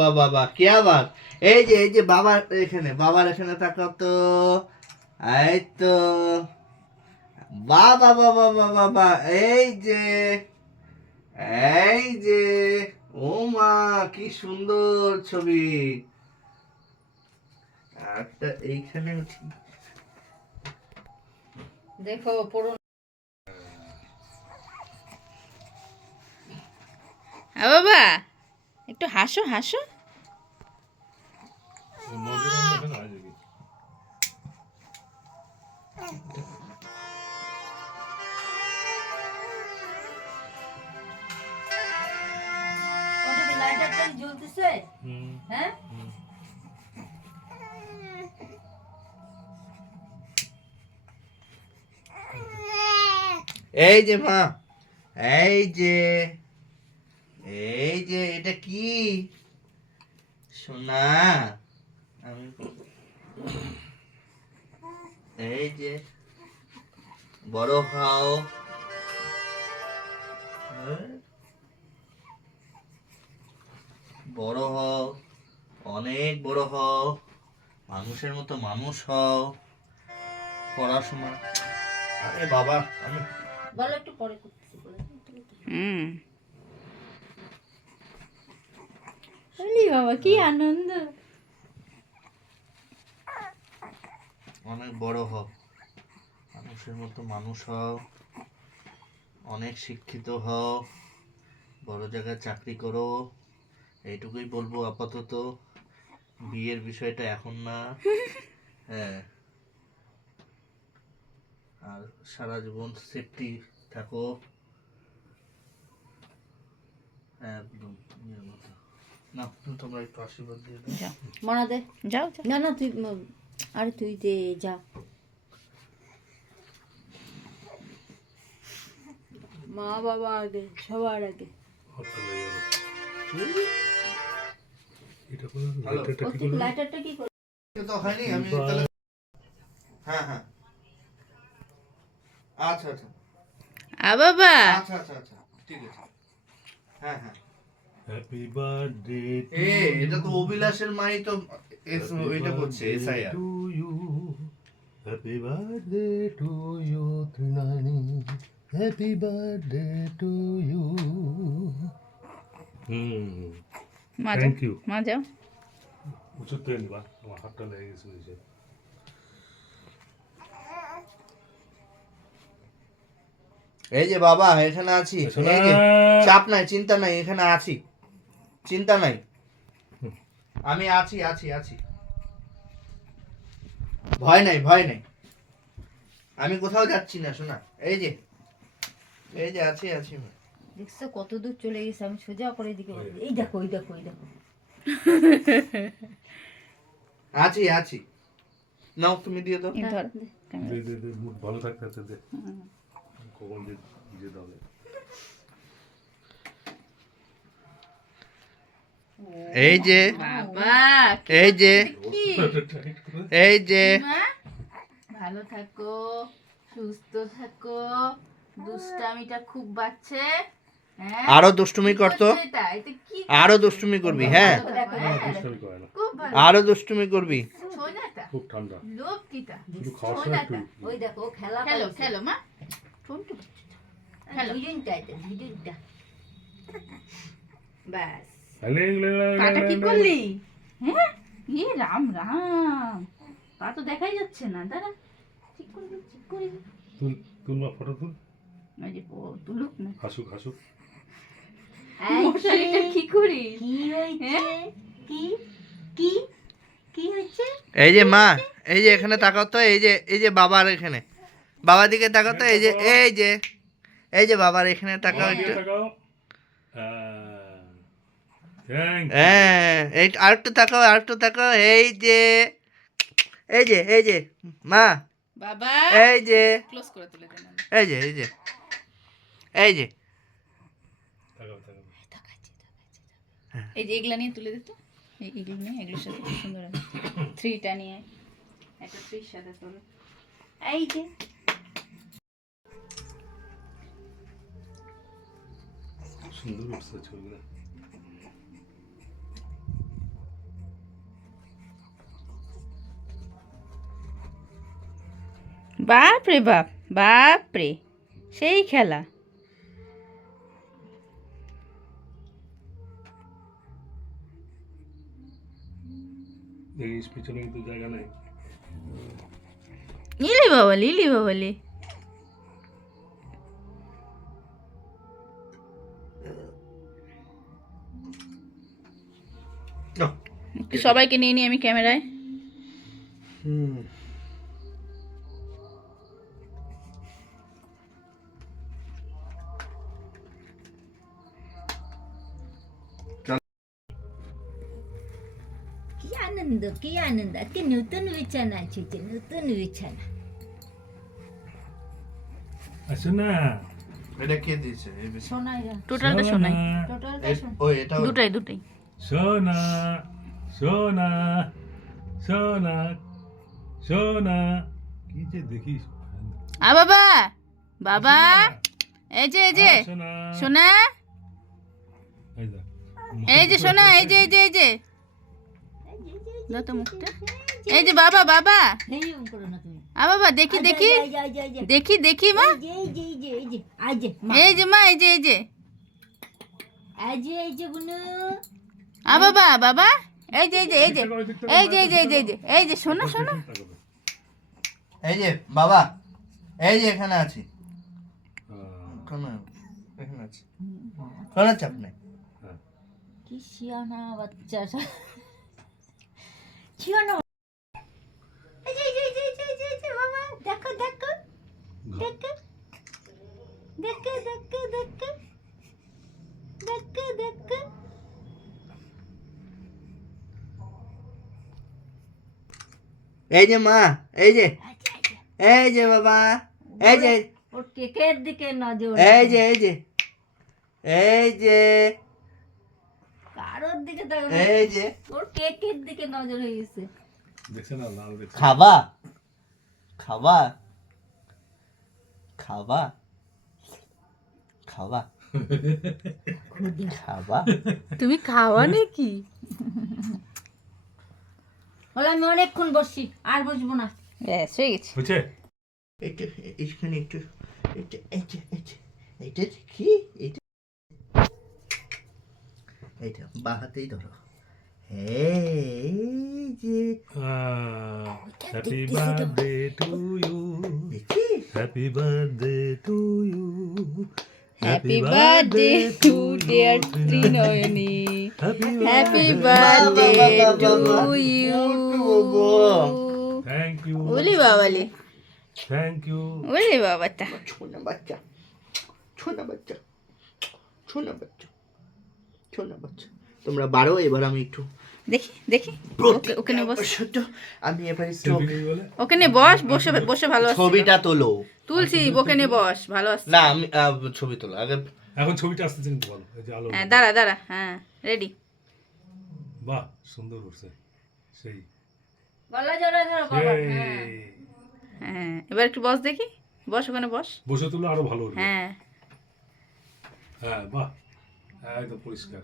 বাবা বাবা কে আবার? এই যে বাবার এখানে, বাবার এখানে তাকাও তো। এই তো, বাবা বাবা বাবা বাবা, এই যে ও মা, কি সুন্দর ছবি। একটা এইখানে উঠি। দেখো পুরো বাবা, একটু হাসো হাসো। লাইটারটা জ্বলতেছে, হ্যাঁ? এই যে মা, এই যে, এই যে এটা কি সোনা? আমি এই যে বড় হও, বড় হও, অনেক বড় হও, মানুষের মতো মানুষ হও, পড়াশোনা। আরে বাবা, আমি বলো একটু পরে করতেছি বলে। বাবা কি আনন্দ। অনেক বড় হও, মানুষের মতো মানুষ হও, অনেক শিক্ষিত হও, বড় জায়গায় চাকরি করো, এইটুকুই বলবো আপাতত। বিয়ের বিষয়টা এখন না। হ্যাঁ, আর সারা জীবন সেফটি থাকো, একদম নিজের মতো। না, তোমরা একটু আশীর্বাদ দিয়ে দাও। যাও মনা দে, যাও যাও। না না তুই আরে তুই দে, যা। মা বাবা আগে, সবার আগে। লাইটারটা কি করে? তো হয়নি, আমি তাহলে হ্যাঁ হ্যাঁ, আচ্ছা আচ্ছা বাবা আচ্ছা আচ্ছা আচ্ছা, ঠিক আছে। হ্যাঁ হ্যাঁ, হ্যাপি বার্থডে এটা তো অভিলাষের মাই তো ওইটা করছে SIR. To you, happy birthday to you ত্রিনানি, হ্যাপি বার্থডে টু ইউ। মা যাও, থ্যাংক ইউ। মা যাও। উঁচু তুলে নিবা, আমার হাতটা লেগে গেছে নিচে। এই যে বাবা, এখানে আছি, শোনা। এই যে, চাপ নাই, চিন্তা নাই, এখানে আছি, চিন্তা নাই, আমি আছি আছি আছি, ভয় নাই ভয় নাই, আমি কোথাও যাচ্ছি না শোনা। এই যে, এই যে আছি আছি। দেখছো কত দূর চলে গেছে, আমি সোজা করে দিকে এই দেখো এই দেখো এই দেখো। আছি আছি, নাও তুমি দিয়ে দাও। ধর দে দে দে, মুখ ভালো থাকতে দে, কখন দিয়ে দাও। এই যে, বাবা, এই যে, কি এই যে, মা, ভালো থাকো, সুস্থ থাকো, দুষ্টামিটা খুব বাড়ছে। হ্যাঁ, আরো দুষ্টুমি করতো, এটা এটা কি আরো দুষ্টুমি করবি, হ্যাঁ, দুষ্টামি করে না, খুব ভালো। আরো দুষ্টুমি করবি। সোনাটা খুব ঠান্ডা, লোভ কিটা শুধু খাওয়ার সময় একটু ওই দেখো খেলা খেলো খেলো মা, ছোট্ট খেলো দুজনটা এটা দুজনটা ব্যাস। পাটা কি করলি? হ্যাঁ, এ রাম রাম, পা তো দেখাই যাচ্ছে না, দাঁড়া ঠিক করে দিই, ঠিক করে দিই। তুল মা, ফটো তুল, ওই যে তুলুক না। হাসুক হাসুক। মশারিটা কি করি? কি হয়েছে? কি কি কি হয়েছে? এই যে মা, এই যে এখানে তাকাও তো, এই যে বাবার এখানে, বাবার দিকে তাকাও তো, এই যে, এই যে, এই যে বাবার এখানে তাকাও একটু। হ্যাঁ, এই আরেকটু তাকাও, আরেকটু তাকাও, এই যে, এই যে, এই যে মা, বাবা এই যে, ক্লোজ করে তুলে দেন। এই যে, এই যে, এই যে, এই যে এগুলা নিয়ে তুলে দিত, এগুলো নিয়ে, এগুলোর সাথে খুব সুন্দর আছে। থ্রিটা নিয়ে, একটা থ্রির সাথে তোলো। এই যে সুন্দর উঠছে ছবিগুলো। বাপ রে বাপ, বাপ রে, সেই খেলা। দেখিস পিছনে কিন্তু জায়গা নেই। ইলি বাবালি, ইলি বাবালি। একটু সবাইকে নিয়ে নিই আমি ক্যামেরায়। কি আনন্দ, কি আনন্দ, আজকে নতুন বিছানা আছে, নতুন বিছানা। আসো না। এটা কে দিয়েছে শোনাই টোটালটা শোনাই, টোটালটা ও এটা দুটাই দুটাই। সোনা সোনা সোনা সোনা কি যে দেখিস। বাবা, বাবা, এই যে সোনা সোনা, এই দেখ। এই যে সোনা, এই যে এই যে দাও তো মুখটা। এই যে বাবা, বাবা, এই করো না তুমি। বাবা দেখি দেখি দেখি দেখি মা, এই যে এই যে মা, এই যে এই যে এই যে বুনু, বাবা, বাবা, এই যে এই যে এই যে এই যে এই যে এই যে এই যে এই যে সোনা সোনা। এই যে বাবা, এই যে এখানে আছি, এখানে আছি, কোনো চাপ নেই। কি শিয়ানা বাচ্চা, শিয়ানা। এই যে বাবা, দেখো দেখো দেখো দেখো দেখো দেখো দেখো দেখো। এই যে মা, এই যে বাবা, এই যে ওর কেকের দিকে নজর, এই যে এই যে এই যে কারোর দিকে তাকাবে না, এই যে ওর কেকের দিকে নজর হয়ে গেছে। দেখছে না লাল দেখছে। খাবা খাবা খাবা খাবা খাবা। তুমি খাওয়া নাকি? বলে আমি অনেকক্ষণ বসছি, আর বসবো না। ব্যাস হয়ে গেছে। হচ্ছে এটা এখানে একটু এটা এটা এটা এটা কি এটা এটা বাহাতেই ধরো। এই যে হ্যাপি বার্থডে টু ইউ, দেখি happy birthday to you, happy birthday to dear Trinayani, happy birthday to you. Thank you, ওলি বাবালি, থ্যাংক ইউ। ওলি বাবাটা। ছোনা বাচ্চা ছোনা বাচ্চা ছোনা বাচ্চা ছোনা বাচ্চা, তোমরা বারো। এবার আমি একটু দেখি দেখি, ওখানে বস, সত্য আমি এবার একটু সেলফি নিবি বলে ওখানে বস, বসে বসে ভালো আসছে। ছবিটা তোলো। তুলসি ওখানে বস, ভালো আসছে। না আমি ছবি তোলো আগে। এখন ছবিটা আসতেছে কিন্তু ভালো, এই যে আলো। হ্যাঁ দাঁড়া দাঁড়া, হ্যাঁ রেডি। বাহ সুন্দর করছে, সেই গলা জড়া ধরো বাবা। সেই। হ্যাঁ এবার একটু বস দেখি, বস ওখানে বস। বসে তুলো আরো ভালো হবে। হ্যাঁ হ্যাঁ বাহ, একদম পরিষ্কার।